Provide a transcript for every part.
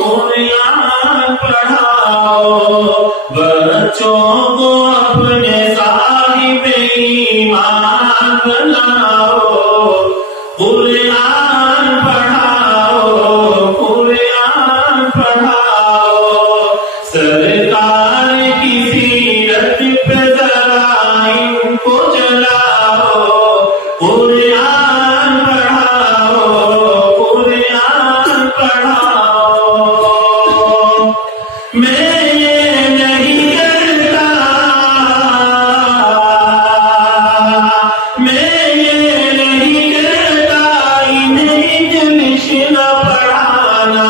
قرآن پڑھاؤ بچوں کو اپنے صاحب ایمان بناؤ قرآن پڑھاؤ قرآن پڑھاؤ سرکار کی سیرت پہ ذرا ان کو جلاؤ قرآن پڑھاؤ قرآن پڑھاؤ میں یہ نہیں کہتا انہیں جلش نہ پڑھانا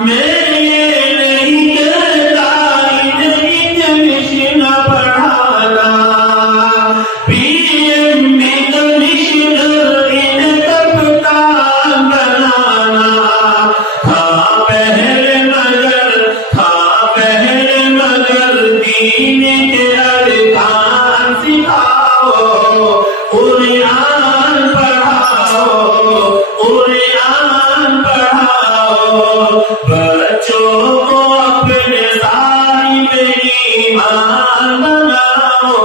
میں یہ نہیں کہتا انہیں جلش نہ پڑھانا پی ایم بھی کمشنر انہیں کپتان بنانا ہاں پہلے مگر دین کے ارکان سکھاؤ قرآن پڑھاؤ قرآن پڑھاؤ بچوں کو اپنے صاحب ایمان بناؤ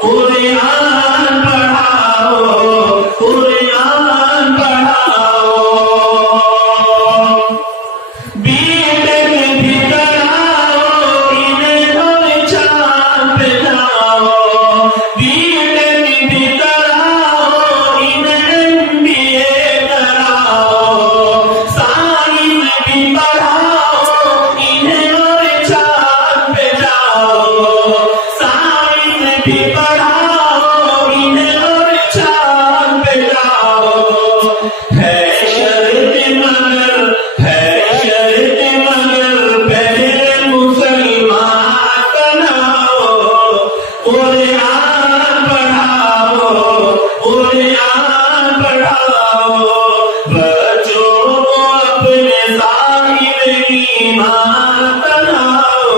قرآن پڑھاؤ قرآن پڑھاؤ B.Tech بھی کراؤ انہیں ہر چاند پہ جاؤ B.Tech بھی کراؤ انہیں MBA کراؤ سائنس بھی پڑھاؤ انہیں ہر چاند پہ جاؤ سائنس بھی پڑھاؤ انہیں ہر چاند پہ جاؤ ہے شرط مگر پہلے مسلمان بناؤ قرآن پڑھاؤ قرآن پڑھاؤ بچوں کو اپنے صاحب ایمان بناؤ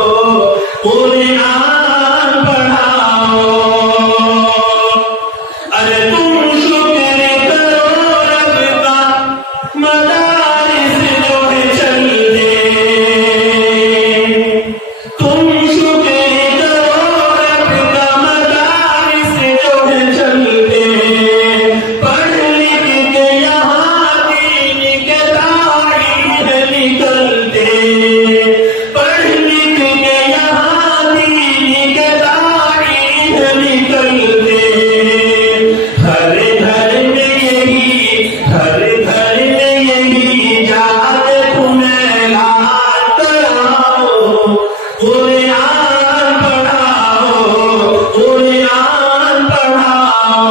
قرآن پڑھاؤ ارے تم شکر کرو رب کا مدارس جو ہے چل دے تم شکر کرو رب کا مدارس جو ہے چل دے پڑھ لکھ کے یہاں دین کے داعی نکلتے پڑھ لکھ کے یہاں دین کے داعی نکلتے ہر گھر میں یہی جاد تمہیں لات کراؤ قرآن پڑھاؤ قرآن پڑھاؤ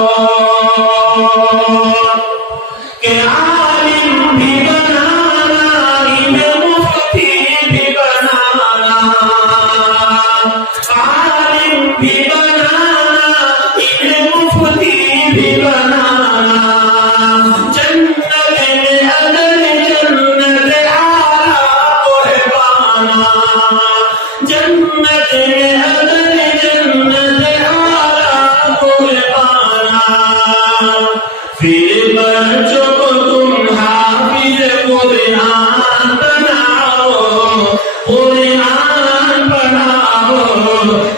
کہ عالم بھی بنانا انہیں مفتی بھی بنانا عالم بھی بنانا انہیں مفتی بھی بنانا جنت میں اگر جنت اعلیٰ کو ہے پانا جنت میں اگر جنت اعلیٰ کو ہے پانا پھر بچوں کو تم حافظ قرآن بناؤ قرآن پڑھاؤ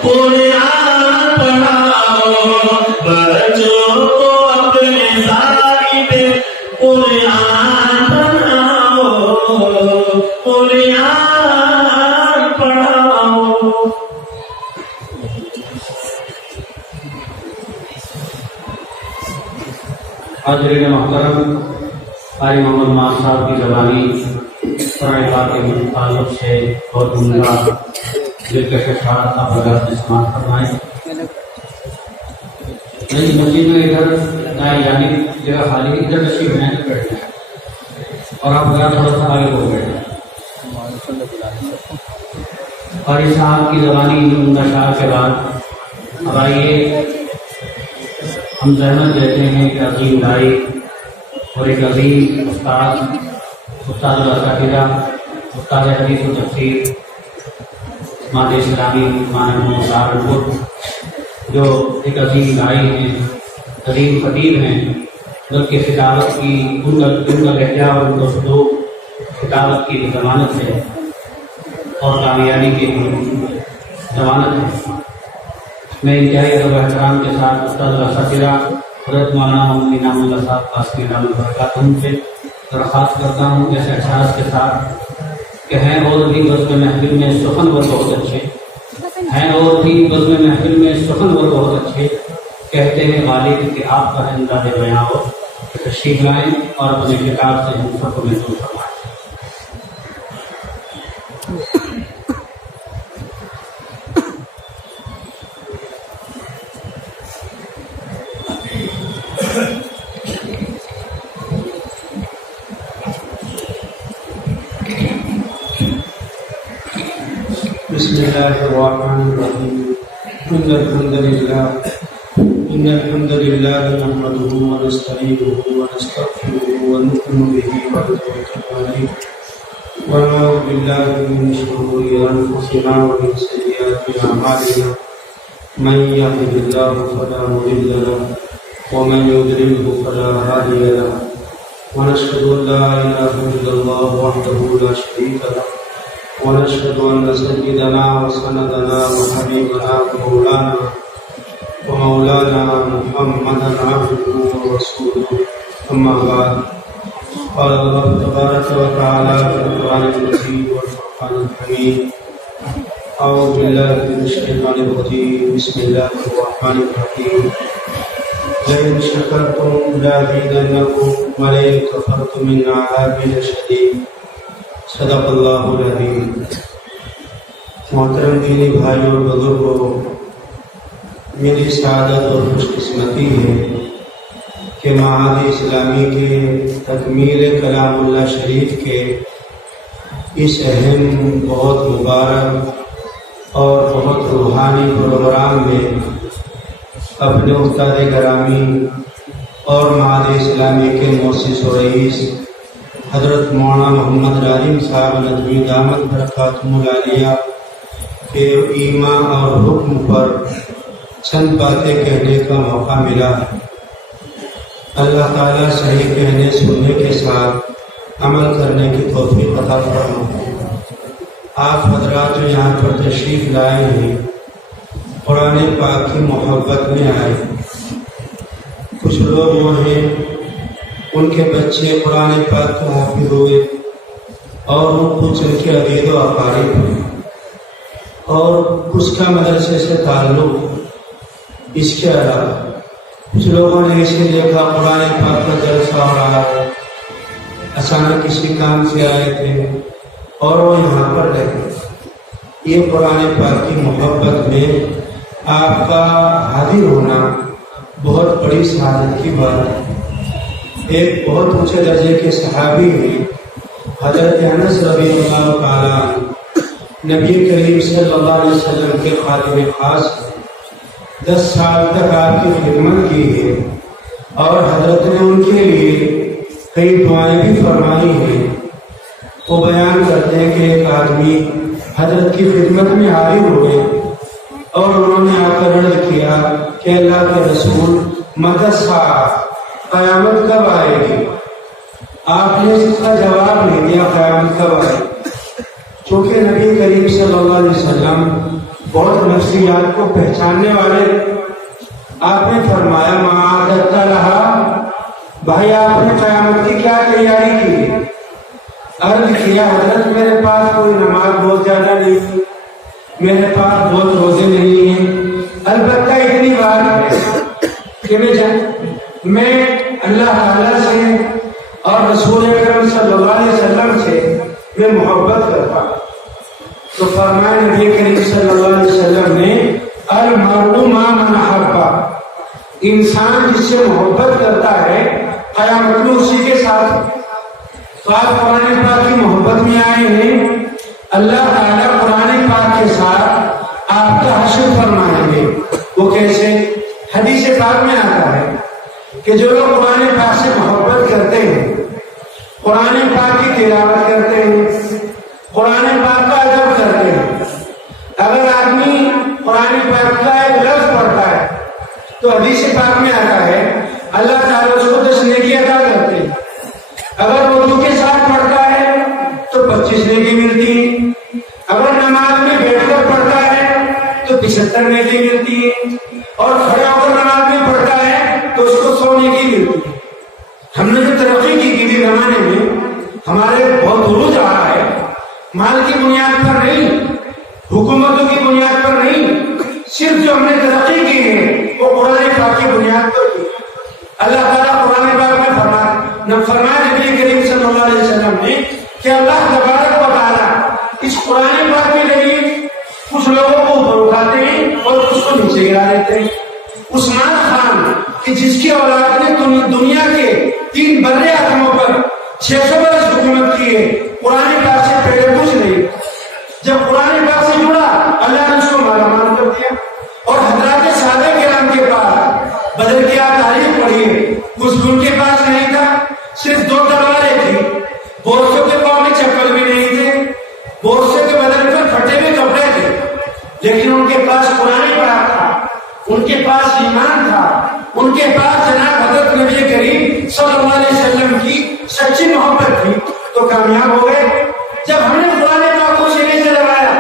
قرآن پڑھاؤ بچوں کو اپنے صاحب قرآن بناؤ قرآن پڑھاؤ حاضرین محترم قاری محمد مان صاحب کی زبانی قرآن پاک کے تعلق سے بہت عمدہ دل کے اشعار آپ حضرات نے سماعت فرمائے مسجد میں ادھر دائیں جانب جگہ خالی ادھر تشریف میں بیٹھنا ہے اور آپ حضرات تھوڑا سا آگے ہو بیٹھنا قاری صاحب کی زبانی عمدہ اشعار کے بعد اب آئیے ہم زحمت دیتے ہیں کہ عظیم دائی اور ایک عظیم استاد الاساتذہ استاد حدیث و تفسیر ماد اسلامی مولانا سہارنپور جو ایک عظیم دائی ہیں عظیم خطیب ہیں ان کی خطابت کی ان کا لہجہ اور ان کا سلوک دعوت کی ضمانت ہے اور کامیابی کی ضمانت ہے۔ میں انتہائی ادب و احترام کے ساتھ استاد اساتذہ حضرت مولانا محمد انعام اللہ صاحب قاسمی دامت برکاتہم سے درخواست کرتا ہوں کہ اس احساس کے ساتھ کہ ہیں اور بھی بزم محفل میں سخنور بہت اچھے ہیں، اور بھی بزم محفل میں سخنور بہت اچھے، کہتے ہیں غالب کہ آپ کا انداز بیاں ہو، کہ تشریف لائیں اور اپنے کتاب سے ہم سب کو محسوس فرمائیں۔ بسم الله الرحمن الرحيم إن الحمد لله نحمده ونستعينه ونستغفره ونؤمن به ونتوكل عليه ونعوذ بالله من شرور أنفسنا ومن سيئات أعمالنا من يهده الله فلا مضل له ومن يضلل فلا هادي له ونشهد أن لا إله إلا الله وحده لا شريك له ونشهد أن سيدنا وسندنا وحبيبنا ومولانا محمدا عبده ورسوله، أما بعد، قال الله تبارك وتعالى في القرآن المجيد والفرقان الحميد: أعوذ بالله من الشيطان الرجيم، بسم الله الرحمن الرحيم، لئن شكرتم لأزيدنكم ولئن كفرتم إن عذابي لشديد، صدق اللہ العظیم۔ محترم دینی بھائیوں اور بزرگوں، میری سعادت اور خوش قسمتی ہے کہ معہد اسلامی کے تکمیل کلام اللہ شریف کے اس اہم، بہت مبارک اور بہت روحانی پروگرام میں اپنے استاد گرامی اور معہد اسلامی کے مؤسس و رئیس حضرت مولانا محمد راجم صاحب ندوی دامت برکاتہم العالیہ کے ایما اور حکم پر چند باتیں کہنے کا موقع ملا۔ اللہ تعالیٰ صحیح کہنے سننے کے ساتھ عمل کرنے کی توفیق عطا فرمائے۔ آپ حضرات جو یہاں پر تشریف لائے ہیں، قرآن پاک کی محبت میں آئے۔ کچھ لوگ وہ ہیں ان کے بچے قرآن پاک کے حافظ ہوئے اور وہ کچھ ان کے عقید و اقارب ہوئے اور کچھ کا مدرسے سے تعلق۔ اس کے علاوہ کچھ لوگوں نے اسے دیکھا قرآن پاک کا جلسہ ہو رہا ہے، اچانک کسی کام سے آئے تھے اور وہ یہاں پر رہے۔ یہ قرآن پاک کی محبت میں آپ کا حاضر ہونا بہت بڑی سعادت کی بات ہے۔ ایک بہت اونچے درجے کے صحابی ہیں حضرت انس رضی اللہ تعالیٰ عنہ، نبی کریم صلی اللہ علیہ وسلم کے خادم خاص، 10 سال تک آپ کی خدمت کی ہے اور حضرت نے ان کے لیے کئی دعائیں بھی فرمائی ہیں۔ وہ بیان کرتے ہیں کہ ایک آدمی حضرت کی خدمت میں حاضر ہوئے اور انہوں نے آ کر عرض کیا کہ اللہ کے رسول، متی الساعہ، قیامت کب آئے گی؟ آپ نے اس کا جواب نہیں دیا قیامت کب آئے گی، چونکہ نبی کریم صلی اللہ علیہ وسلم بہت نفسیات کو پہچاننے والے۔ آپ نے فرمایا ما اعددت لہا، بھائی آپ نے قیامت کی کیا تیاری کی؟ عرض کیا حضرت میرے پاس کوئی نماز بہت زیادہ نہیں، میرے پاس بہت روزے نہیں ہیں، البتہ اتنی بات ہے کہ میں اللہ تعالیٰ سے اور رسول اکرم صلی اللہ علیہ وسلم سے میں محبت کرتا ہوں۔ تو فرمایا نبی کریم صلی اللہ علیہ وسلم نے المرء مع من احب، انسان جس سے محبت کرتا ہے قیامت میں اسی کے ساتھ۔ تو آپ قرآن پاک کی محبت میں آئے ہیں، اللہ تعالیٰ قرآن پاک کے ساتھ آپ کا حشر فرمائیں گے۔ وہ کیسے؟ حدیث پاک میں آتا ہے کہ جو لوگ قرآن پاک سے محبت کرتے ہیں، قرآن پاک کی تلاوت کرتے ہیں، قرآن پاک کا ادب کرتے ہیں، اگر آدمی قرآن پاک کا ایک لفظ پڑھتا ہے تو حدیث پاک میں آتا ہے اللہ تعالیٰ اس کو 10 نیکی عطا کرتے ہیں۔ اگر اردو کے ساتھ پڑھتا ہے 25 नेकी मिलती है। अगर नमाज में बैठकर पढ़ता है तो 75 नेकी मिलती है, और खड़ा होकर नमाज में पढ़ता है तो उसको 100 नेकी मिलती है। हमने जो तरक्की की किसी जमाने में हमारे बहुत दुरूद रहा है, माल की बुनियाद पर नहीं, हुकूमतों की बुनियाद पर नहीं, सिर्फ जो हमने तरक्की की है वो कुरान पाक की बुनियाद पर की। अल्लाह ताला कुरान पाक में फरमाया नबी करीम सल्लल्लाहु अलैहि वसल्लम ने कि अल्लाह तबारक व तआला इस कुरान पाक के जरिए कुछ लोगों को ऊपर उठाते हैं और कुछ को नीचे गिरा देते हैं। उस्मान खान कि जिसकी औलाद ने दुनिया के 3 बड़े आदमों पर 600 वर्ष हुकूमत की है, कुरान पाक से पहले कुछ नहीं। जब कुरान पाक से जुड़ा अल्लाह ने उसको मालामाल कर दिया। और हजरत साहबा किराम के पास बदर की आप तारीफ पढ़िए, कुछ उनके पास नहीं था, सिर्फ 2 तलवारें थी, बोरसों के पाँव में चप्पल भी नहीं थे, बोरसों के बदन पर फटे हुए कपड़े थे, लेकिन उनके पास कुरान पाक था, उनके पास ईमान था, उनके पास जनाब हजरत नबी करीम सल्लल्लाहु अलैहि वसल्लम की सच्ची मोहब्बत थी, तो कामयाब हो गए। जब हमने कुरान पाक को सीने से लगाया,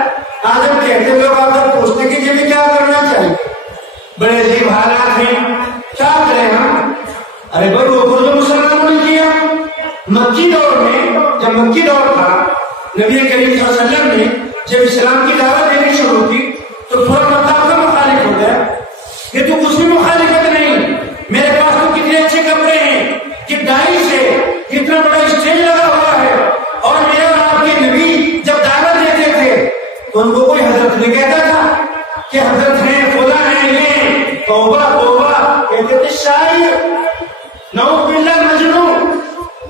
आज हम कहते लोग आप पूछते कि ये क्या करना चाहिए, बड़े अजीब हालात हैं, क्या करें हम? अरे भाई वो जो मुसलमानों ने किया मक्की दौर में, जब मक्की दौर था, नबी करीम सल्लल्लाहु अलैहि वसल्लम ने जब इस्लाम की दावत देनी शुरू की तो पूरा मक्का का मुखालिफ हो गया। ये तो कुछ भी मुखालिफत नहीं, मेरे पास तो कितने अच्छे कपड़े हैं कि डाई से कितना बड़ा स्टेज लगा हुआ है, और मेरे और आपके नबी जब दावत देते थे तो उनको कोई हजरत नहीं कहता था कि हजरत हैं, खुदा हैं, ये तौबा तौबा कहते थे। शायर नऊज़ बिल्लाह मजनून,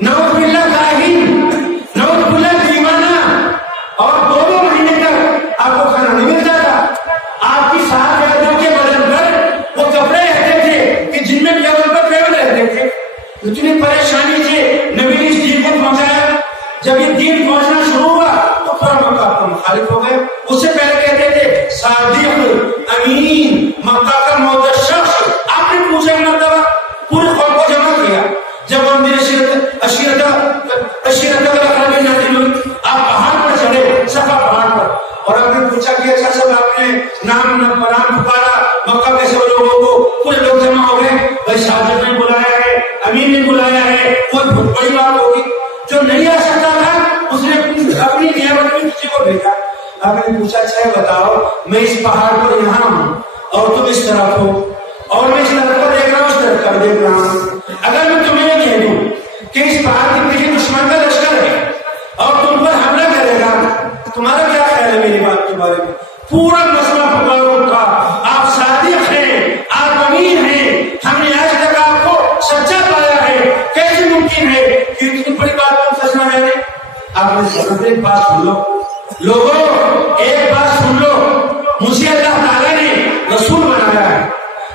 नऊज़ बिल्लाह काहिन, नऊज़ बिल्लाह दीवाना, और 2 महीने तक आपको खाना नहीं मिलता था। आपकी साहब के बदन पर वो कपड़े रहते थे कि जिनमें केवल पर केवल रहते थे। इतनी परेशानी से नबी ने इस दीन को पहुंचाया। जब ये दीन पहुंचना शुरू हुआ तो पूरा मक्का का मुखालिफ हो गए। उससे पहले कहते थे सादिक अमीन, मक्का का मौजूद शख्स। आपने पूछा मतलब पूरे कौम को जमा किया। जब हम आप पहाड़ पर चढ़े, सफा पहाड़ पर, और आपने पूछा कि अच्छा सब आपने नाम पुकारा, मक्का के सब लोगों को, पूरे लोग जमा हो गए। भाई शाहजहां ने बुलाया है, अमीन ने बुलाया है, कोई बहुत बड़ी बात होगी। जो नहीं आ सकता था उसने अपनी नियामत में किसी को भेजा। आपने पूछा अच्छा बताओ, मैं इस पहाड़ पर यहाँ हूँ और तुम इस तरफ हो, और मैं इस तरफ को देख रहा हूँ, इस तरफ कर देख रहा हूँ। अगर मैं तुम्हें कह दूं कि इस पहाड़ के पीछे दुश्मन का लश्कर है और तुम पर हमला करेगा, तुम्हारा क्या ख्याल है मेरी बात के बारे में? पूरा मसला पकड़ो का आप सादिक हैं, आप अमीन हैं, हमने आज तक आपको सच्चा पाया है, कैसे मुमकिन है कि इतनी बड़ी बात को सच ना जाने? आपने एक बात सुन लो लोगों, एक बात सुन लो, मुझे अल्लाह ताला ने रसूल बनाया है।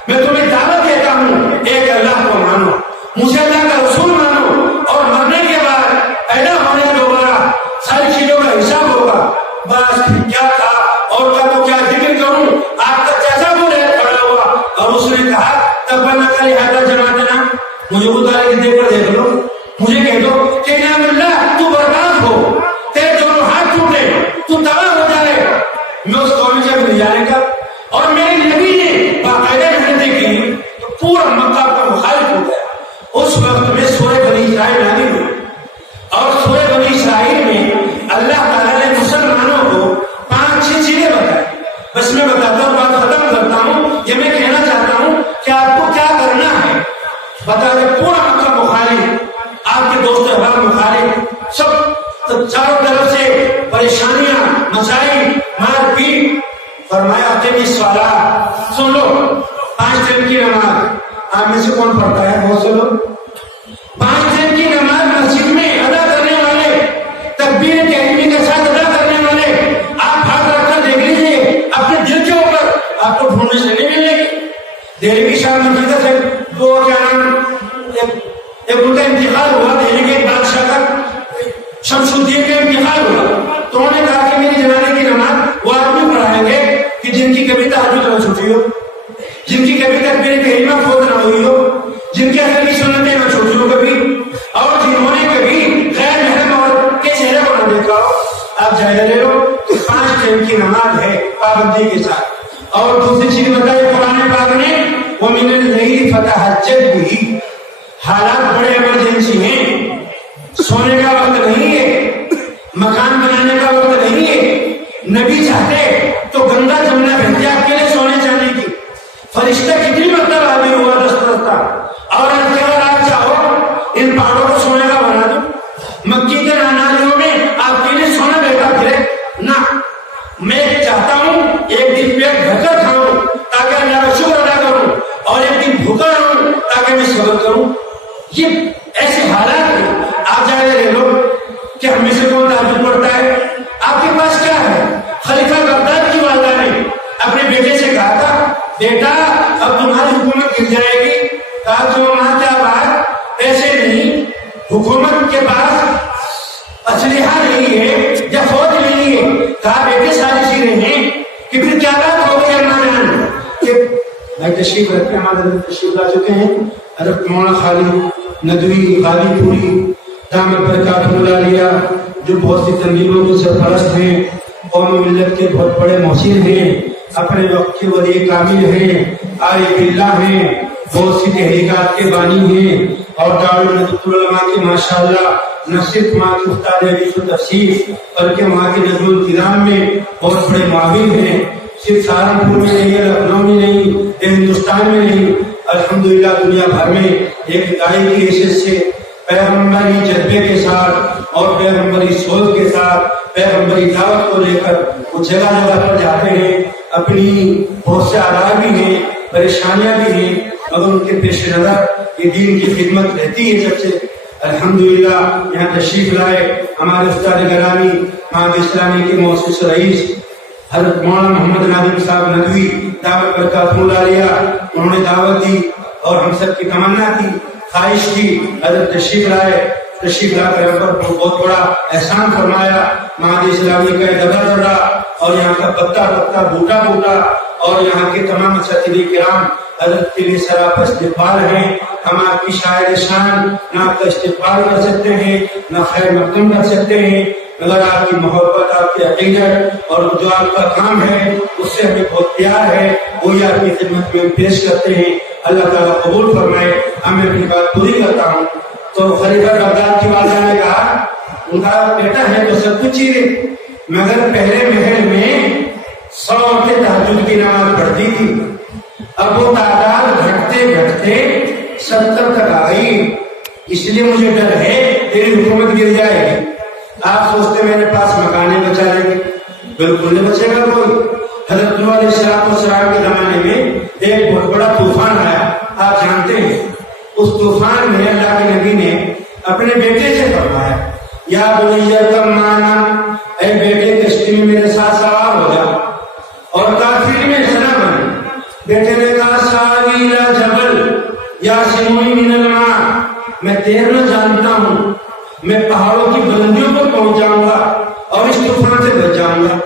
मैं तुम्हें दावत देता हूँ एक अल्लाह को मानो, मुझे अल्लाह का रसूल मानो, और मरने के बाद पैदा होने के दोबारा सारी चीजों का हिसाब होगा। बस क्या था और क्या तो क्या जिक्र करूं, आपका जैसा वो खड़ा हुआ और उसने कहा तब बना कर हाथ जमा देना, मुझे खुदा की देख कर देख लो, मुझे कह दो कि नाम अल्लाह तू बर्बाद हो, तेरे दोनों हाथ टूटे, तू तबाह हो जाए, मैं उस कौम से मिल जाने का। और मेरे नबी ने बाकायदा मेहनतें की तो पूरा मक्का पर मुखालिफ हो गया। उस वक्त में सूरह बनी इस्राइल नाज़िल हुई, और सूरह बनी इस्राइल में अल्लाह ताला ने मुसलमानों को 5-6 चीजें बताई। बस मैं बताता हूँ, बात खत्म करता हूँ। ये मैं कहना चाहता हूँ कि आपको क्या करना है, बता दे। पूरा मक्का मुखालिफ, आपके दोस्त अहबाब मुखालिफ, सब तो चारों तरफ से परेशानियां, मसाइल, मारपीट। फरमाया कि सवाला सुन लो, 5 टाइम की नमाज आप में से कौन पढ़ता है? बहुत से लोग 5 टाइम की नमाज मस्जिद में अदा करने वाले, तकबीर तहरीमी के साथ अदा करने वाले, आप हाथ रखकर देख लीजिए अपने दिल के ऊपर, आपको ढूंढने से नहीं मिलेगी। दिल्ली की शाह मस्जिद से वो क्या नाम, एक उनका इंतकाल हुआ, दिल्ली के बादशाह का शमसुद्दीन का इंतकाल हुआ, तो उन्होंने कहा कि मेरी जनाने की नमाज वो आदमी पढ़ाएंगे कि जिनकी कभी तहज्जुद न छूटी हो, जिनकी कभी तकबीर तहरीमा फौत न हुई हो, जिनके असल की सुन्नतें न छूटी हो कभी, और जिन्होंने कभी गैर महरम औरत के चेहरे को न देखा हो। आप जायजा ले लो कि 5 टाइम की नमाज है पाबंदी के साथ। और दूसरी चीज बताई कुरान पाक ने वो मिनल नहीं फतहज्जद भी, हालात बड़े इमरजेंसी हैं, सोने का वक्त नहीं है, मकान बनाने का वक्त नहीं है, नबी चाहते तो गंगा जमुना भेजते आपके लिए सोने चांदी की, फरिश्ता कितनी मतलब हाजिर हुआ दस्ता, और अगर आप चाहो इन पहाड़ों को सोने का बना दो, मक्की के नानाजियों में आपके लिए सोना बेटा फिरे ना। मैं चाहता हूँ एक दिन पेट भरकर खाऊं ताकि अल्लाह का शुक्र अदा करूं, और एक दिन भूखा रहूं ताकि मैं सब्र करूं। ये ऐसे हालात में आप जायजा ले लो कि हम में से कौन ताजुब पढ़ता है, आपके पास क्या है। खलीफा बगदाद की वालिदा ने अपने बेटे से कहा था, बेटा अब तुम्हारी हुकूमत गिर जाएगी। कहा जो माँ क्या बात, पैसे नहीं, हुकूमत के पास असलिहा नहीं है या फौज नहीं है। कहा बेटे सारी चीजें हैं कि फिर क्या बात हो गई अम्मा जान कि भाई तशरीफ रखते हमारे तशरीफ ला चुके हैं हज़रत मौलाना खालिद नदवी गाजीपुरी दामद बरकातुहु आलिया, जो बहुत सी तंजीमों के सरपरस्त हैं, कौम मिल्लत के बहुत बड़े मोहसिन हैं, अपने वक्त के वली कामिल हैं, आए बिल्ला हैं, बहुत सी तहरीकात के बानी हैं, और दारुल नज़्मुल उलमा के माशाअल्लाह न सिर्फ वहाँ के उस्ताद हदीस व तफसीर बल्कि वहाँ के नज़्मुल इंतज़ाम में बहुत बड़े माहिर हैं। सिर्फ सहारनपुर में नहीं है, लखनऊ में नहीं, हिंदुस्तान में नहीं, अल्हम्दुलिल्लाह दुनिया भर में एक दाई की हैसियत से पैगम्बरी जज्बे के साथ और पैगम्बरी सोच के साथ पैगम्बरी दावत को लेकर वो जगह जगह पर जाते हैं। अपनी बहुत से आदार भी हैं, परेशानियां भी हैं, मगर उनके पेश नजर ये दीन की खिदमत रहती है। जब से अल्हम्दुलिल्लाह यहाँ तशरीफ लाए हमारे उस्ताद गरामी महाद इस्लामी के मौसूस रईस हज़रत मौलाना मोहम्मद नादिम साहब नदवी दावत बरकातुहु आलिया, उन्होंने दावत दी और हम सब की तमन्ना थी, ख्वाहिश थी, हज़रत तशरीफ लाए, तशरीफ लाकर हम पर बहुत बड़ा एहसान फरमाया। महाद इस्लामी का दबा दर्रा और यहाँ का पत्ता पत्ता बूटा बूटा और यहाँ के तमाम असातिज़े किराम हज़रत के लिए सरापा इस्तिक़बाल हैं। हम आपकी शायर शान न आपका इस्तिक़बाल कर सकते हैं, न खैर मक़दम कर सकते हैं, मगर आपकी मोहब्बत, आपकी अक़ीदत और जो आपका काम है उससे हमें बहुत प्यार है, वही आपकी खिदमत में पेश करते हैं। अल्लाह ताला कबूल फरमाए। मैं अपनी बात पूरी करता हूँ। तो खलीफा बगदाद की वालिदा ने कहा, उनका बेटा है तो सब कुछ ही, मगर पहले महल में 100 औरतें तहज्जुद की नमाज पढ़ती थी, अब वो तादाद घटते घटते 70 तक आई, इसलिए मुझे डर है तेरी हुकूमत गिर जाएगी। आप सोचते मेरे पास मकाने बचा लेंगे, बिल्कुल नहीं बचेगा कोई। हज़रत नूह अलैहिस्सलाम के जमाने में एक बहुत बड़ा तूफान आया, आप जानते हैं। उस तूफान में अल्लाह के नबी ने अपने बेटे से फरमाया, या बुनैया कम माना, ऐ बेटे कश्ती में मेरे साथ सवार हो जा और काफिर में हिस्सा बने। बेटे ने कहा, सावीला जबल या सिमुई मिनल मा, मैं तैरना जानता हूँ, मैं पहाड़ों की बुलंदियों पर पहुंच जाऊंगा और इस तूफान से बच जाऊंगा।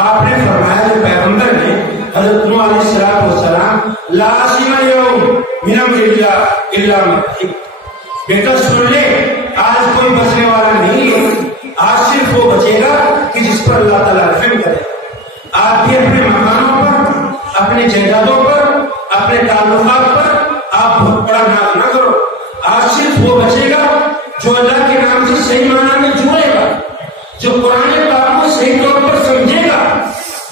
आपने फरमाया, जो पैगंबर ने हज़रत नूह अलैहिस्सलाम ला आसिमा यौम मिन अम्रिल्लाह इल्ला मन रहिम, बेटा सुन ले, आज कोई बचने वाला नहीं है, आज सिर्फ वो बचेगा कि जिस पर अल्लाह ताला रहम करे। आप भी अपने मकानों पर, अपने जायदादों पर, अपने ताल्लुकात पर आप बहुत बड़ा नाज न करो। आज सिर्फ वो बचेगा जो अल्लाह के नाम से सही माना में जुड़ेगा, जो कुरान पाक को सही तौर पर समझेगा,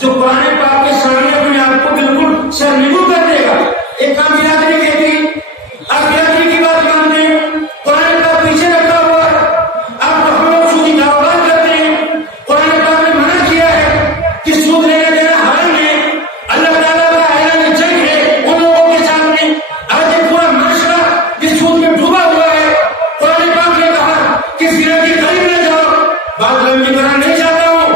जो कुरान पाक के सामने अपने आप को बिल्कुल सरनिगू कर देगा। एक काम बिरादरी कहती, आप बिरादरी की बात मानते हैं, कुरान पाक पीछे रखा हुआ है, आप तो हम लोग सूदी कारोबार करते हैं। कुरान पाक ने मना किया है कि सूद लेना देना हराम है, अल्लाह ताला का ऐलान जंग है उन लोगों के सामने। आज एक पूरा माशरा इस सूद में डूबा हुआ है। कुरान पाक ने कहा कि फिरकी करीब न जाओ। बात लंबी करना नहीं चाहता हूँ,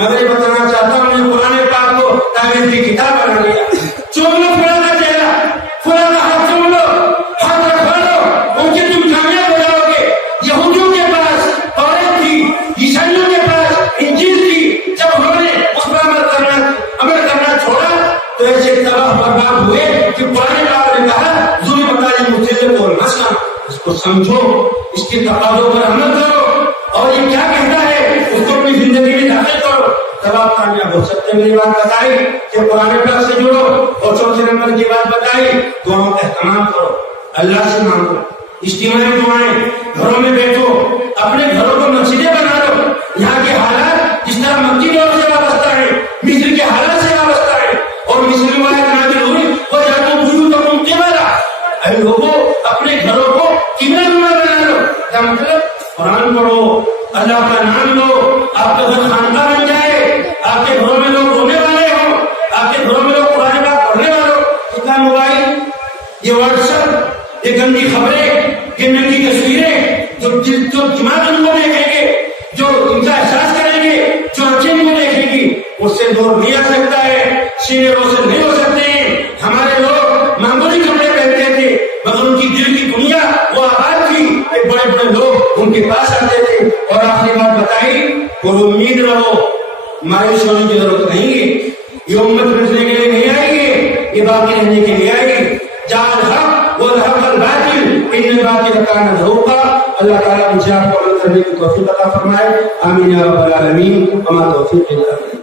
मगर ये बताना चाहता हूँ, मैं कुरान पाक को तावीज़ की किताब बना लिया। चुम लो खुदा का चेहरा, खुदा का हाथ चुम लो, हाथ रखवा लो, उनके तुम कामयाब हो जाओगे। यहूदियों के पास तौरात थी, ईसाइयों के पास इंजील थी, जब उन्होंने उस पर अमल करना छोड़ा तो ऐसे तबाह बर्बाद हुए कि कुरान पाक ने कहा, ज़ुल्म बताई मुझसे बोल मसला, इसको समझो, इसके तकाज़ों पर अमल करो। और ये क्या कहता है उसको अपनी जिंदगी में پہلی بات بتائی کہ قرآن پاک سے جڑو، اور چوتھے نمبر کی بات بتائی دعاؤں کا اہتمام کرو، اللہ سے مانگو، اجتماعی دعائیں، گھروں میں بیٹھو، اپنے گھروں کو مسجدیں بنا لو۔ یہاں کے حالات جس طرح مکی دور سے وابستہ ہیں، مصر کے حالات سے وابستہ ہیں، اور مصر میں نازل ہوئی وہ جاتو بیوتکم قبلا، اے لوگوں اپنے گھروں کو قبلہ نما بنا لو۔ کیا مطلب؟ قرآن پڑھو، اللہ کا نام لو، آپ کا گھر خانقاہ بن جائے، آپ کے گھروں میں لوگ رونے والے ہوں، آپ کے گھروں میں لوگ قرآن پاک پڑھنے والے ہوں۔ کتنا موبائل، یہ واٹس ایپ، یہ گندی خبریں، یہ ننگی تصویریں جو دماغ ان کو دیکھیں گے، جو ان کا احساس کریں گے، جو اچھے ان کو دیکھیں گی، اس سے دور نہیں آ سکتا ہے، سینے روشن نہیں ہو سکتے ہیں۔ ہمارے لوگ معمولی کپڑے پہنتے تھے مگر ان کی دل کی دنیا وہ آباد تھی، بڑے بڑے لوگ ان کے پاس آتے تھے۔ اور آخری بات بتائی، اور امید رہو، مایوس ہونے کی ضرورت نہیں ہے، یہ امت بچنے کے لیے نہیں آئی ہے، یہ باقی رہنے کے لیے آئی ہے۔ جہاں الحق والحق الباطل ان الباطل کان زہوقا۔ اللہ تعالیٰ مجھے آپ کو عمل کرنے کی توفیق عطا فرمائے، آمین یا رب العالمین۔ وما توفیق الا باللہ۔